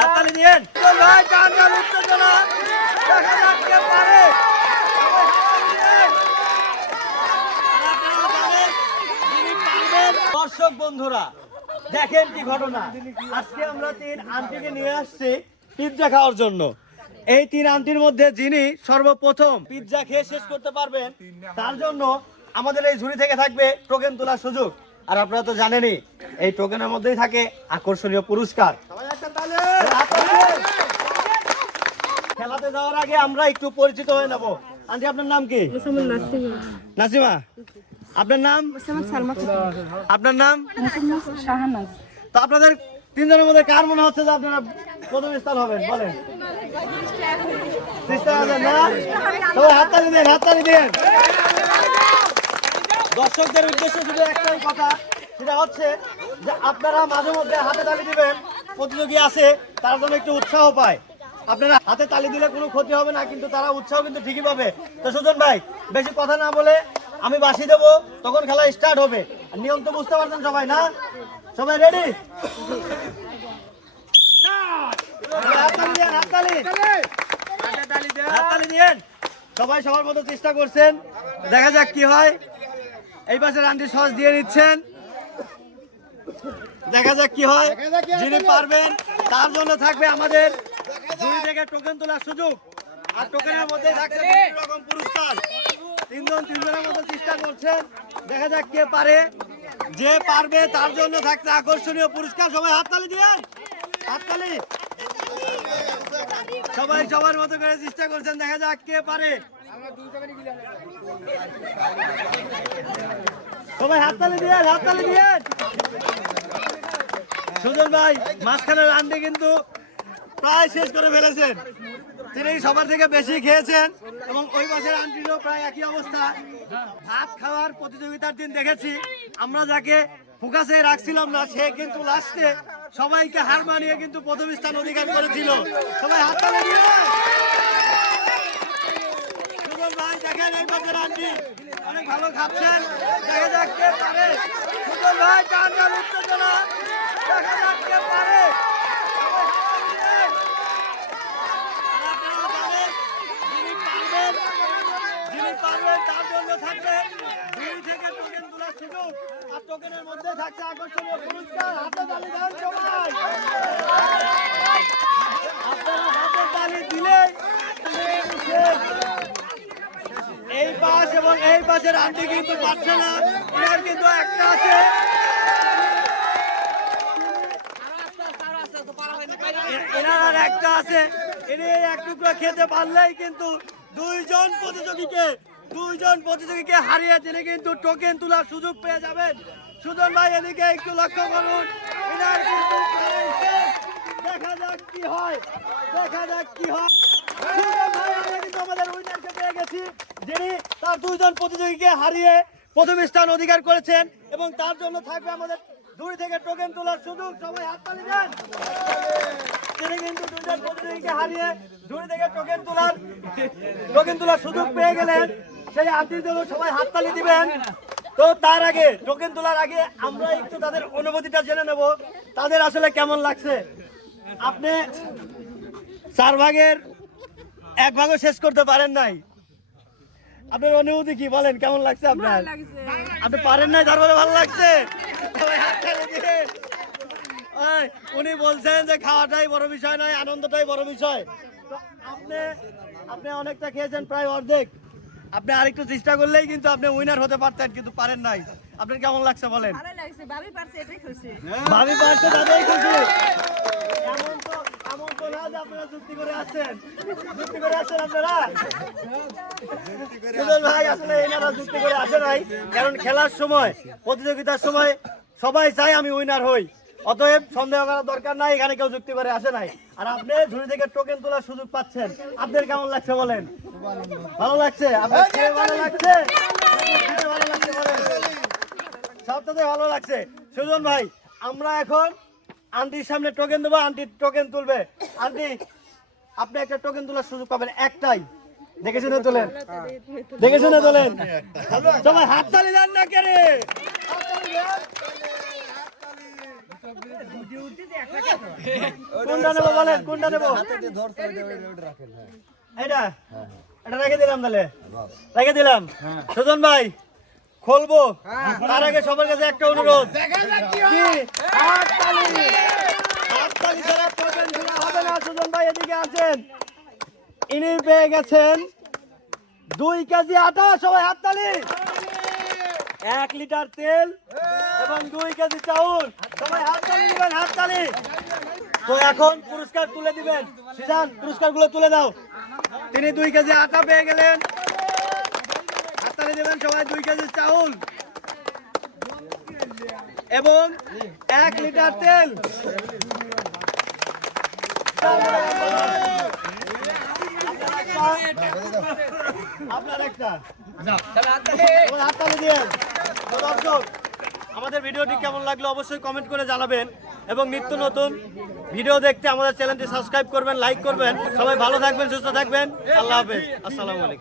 হাততালি দিয়েন ভাই, টান উত্তেজনা, দেখা যাক কে পারে। দর্শক বন্ধুরা দেখেন কি ঘটনা, আজকে আমরা 3 আন্টিকে নিয়ে আসছি পিৎজা খাওয়ার জন্য। এই 3 আন্টির মধ্যে যিনি সর্বপ্রথম পিৎজা খেয়ে শেষ করতে পারবেন তার জন্য আমাদের এই ঝুড়ি থেকে থাকবে টোকেন তোলার সুযোগ। আর আপনারা তো জানেনই এই টোকেনের মধ্যেই থাকে আকর্ষণীয় পুরস্কার। খেলাতে যাওয়ার আগে আমরা একটু পরিচিত হয়ে নেব। আন্টি আপনার নাম কি? নাসিমা। আপনার নাম? আপনার নাম? শাহানাজ। তো আপনাদের 3 জনের মধ্যে কার মনে হচ্ছে যে আপনারা প্রথম স্থান হবেন বলেন? হাততালি দেন। দর্শকদের উদ্দেশ্যে শুধু একটাই কথা, সেটা হচ্ছে যে আপনারা মাঝে মধ্যে হাতে তালি দিবেন, প্রতিযোগী আছে তারা যেন একটু উৎসাহ পায়। আপনারা হাতে তালি দিলে কোনো ক্ষতি হবে না, কিন্তু তারা উৎসাহ কিন্তু ঠিকই পাবে। তো সুজন ভাই বেশি কথা না বলে আমি বাঁশি দেবো, তখন খেলা স্টার্ট হবে। নিয়ম তো বুঝতে পারছেন সবাই না? সবাই রেডি? হাততালি দিয়েন। সবাই সবার মতো চেষ্টা করছেন, দেখা যাক কি হয়। এই পাশে আন্টি সস দিয়ে নিচ্ছেন, দেখা যাক কি হয়। যিনি পারবেন তার জন্য থাকবে আমাদের ঝুড়ি থেকে টোকেন তোলার সুযোগ, আর টোকেনের মধ্যে থাকবে বিভিন্ন রকম পুরস্কার। 3 জনের মতো চেষ্টা করছেন, দেখা যাক কে পারে। যে পারবে তার জন্য থাকছে আকর্ষণীয় পুরস্কার। সবাই হাততালি দিয়েন, হাততালি। সবাই সবার মতো করে চেষ্টা করছেন, দেখা যাক কে পারে। সবাই হাততালি দিয়েন। সুজন ভাই মাঝখানের আন্টি কিন্তু প্রায় শেষ করে ফেলেছেন, তিনি সবার থেকে বেশি খেয়েছেন। এবং ওই পাশের আন্টিরও প্রায় একই অবস্থা। ভাত খাওয়ার প্রতিযোগিতার দিন দেখেছি আমরা যাকে ফোকাসে রাখছিলাম না, সে কিন্তু লাস্টে সবাইকে হার মানিয়ে কিন্তু প্রথম স্থান অধিকার করেছিল। সবাই হাততালি দিন। সুজন ভাই দেখেন এই পাশের আন্টি অনেক ভালো খাচ্ছেন, দেখা যাক কে পারে। সুজন ভাই টান উত্তেজনা, দেখা যাক কে পারে। যিনি পারবেন তার জন্য থাকবে ঝুড়ি থেকে টোকেন তোলার সুযোগ, আর টোকেনের মধ্যে থাকছে আকর্ষণীয় পুরস্কার। হাতে তালি দেন সবাই। আপনারা হাতে তালি দিলে এই পাশ এবং এই পাশের আন্টি কিন্তু পাচ্ছে না, এর কিন্তু একটা আছে। এনার একটা আছে, এনে এক টুকরো খেতে পারলেই কিন্তু 2 জন প্রতিযোগীকে হারিয়ে তিনি কিন্তু টোকেন তোলার সুযোগ পেয়ে যাবেন। সুজন ভাই এদিকে একটু লক্ষ্য করুন, এনার কিন্তু দেখা যাক কি হয়। সুজন ভাই আমরা কিন্তু আমাদের উইনারকে পেয়ে গেছি, যিনি তার 2 জন প্রতিযোগীকে হারিয়ে প্রথম স্থান অধিকার করেছেন, এবং তার জন্য থাকবে আমাদের ঝুড়ি থেকে টোকেন তোলার সুযোগ। সবাই হাততালি দেন। তিনি কিন্তু 2 জন প্রতিযোগীকে হারিয়ে ঝুড়ি থেকে টোকেন তোলার সুযোগ পেয়ে গেলেন। সেই আন্টির জন্য সবাই হাততালি দিবেন। তো তার আগে টোকেন তোলার আগে আমরা একটু তাদের অনুভূতিটা জেনে নেব, তাদের আসলে কেমন লাগছে। আপনি 4 ভাগের 1 ভাগও শেষ করতে পারেন নাই, আপনার অনুভূতি কি বলেন? কেমন লাগছে আপনার? আপনি পারেন নাই, তারপরে ভালো লাগছে। উনি বলছেন যে খাওয়াটাই বড় বিষয় নয়, আনন্দটাই বড় বিষয়। তো আপনি অনেকটা খেয়েছেন, প্রায় অর্ধেক। আপনি আরেকটু চেষ্টা করলেই কিন্তু আপনি উইনার হতে পারতেন, কিন্তু পারেন নাই। আপনার কেমন লাগছে বলেন? ভাবি পারছে তাতেই খুশি। এমন তো না যে আপনারা যুক্তি করে আসছেন আপনারা। ভাই আসলে এনারা যুক্তি করে আসে নাই, কারণ খেলার সময়, প্রতিযোগিতার সময় সবাই চায় আমি উইনার হই। অতএব সন্দেহ করার দরকার নাই, এখানে কেউ যুক্তি করে আসে নাই। আর আপনি ঝুড়ি থেকে টোকেন তোলার সুযোগ পাচ্ছেন, আপনার কেমন লাগছে বলেন? ভালো লাগছে? আপনার ভালো লাগছে? বলেন। সবটাতে ভালো লাগছে। সুজন ভাই আমরা এখন আন্টির সামনে টোকেন দেবো, আন্টি টোকেন তুলবে। আন্টি আপনি একটা টোকেন তোলার সুযোগ পাবেন, একটাই। দেখে শুনে তোলেন। সবাই হাততালি দেন না কে রে? কোনটা নেবো বলেন, কোনটা নেবো? এটা এটা রেখে দিলাম, তাহলে রেখে দিলাম। সুজন ভাই খুলবো, তার আগে সবার কাছে একটা অনুরোধ, কি হাততালি, হাততালি ছাড়া টোকেন খোলা হবে না। সুজন ভাই এদিকে আছেন, ইনি পেয়ে গেছেন 2 কেজি আটা, সবাই হাততালি। 1 লিটার তেল এবং 2 কেজি চাউল, সবাই হাততালি দিবেন, হাততালি। তো এখন পুরস্কার তুলে দিবেন, সিজান পুরস্কারগুলো তুলে দাও। তিনি 2 কেজি আটা পেয়ে গেলেন, হাততালি দেবেন সবাই। 2 কেজি চাউল এবং 1 লিটার তেল। আপনার একটা হাততালি দিয়ে। তো দর্শক, আমাদের ভিডিওটি কেমন লাগলো অবশ্যই কমেন্ট করে জানাবেন এবং নিত্য নতুন ভিডিও দেখতে আমাদের চ্যানেলটি সাবস্ক্রাইব করবেন, লাইক করবেন। সবাই ভালো থাকবেন, সুস্থ থাকবেন। আল্লাহ হাফেজ, আসসালামু আলাইকুম।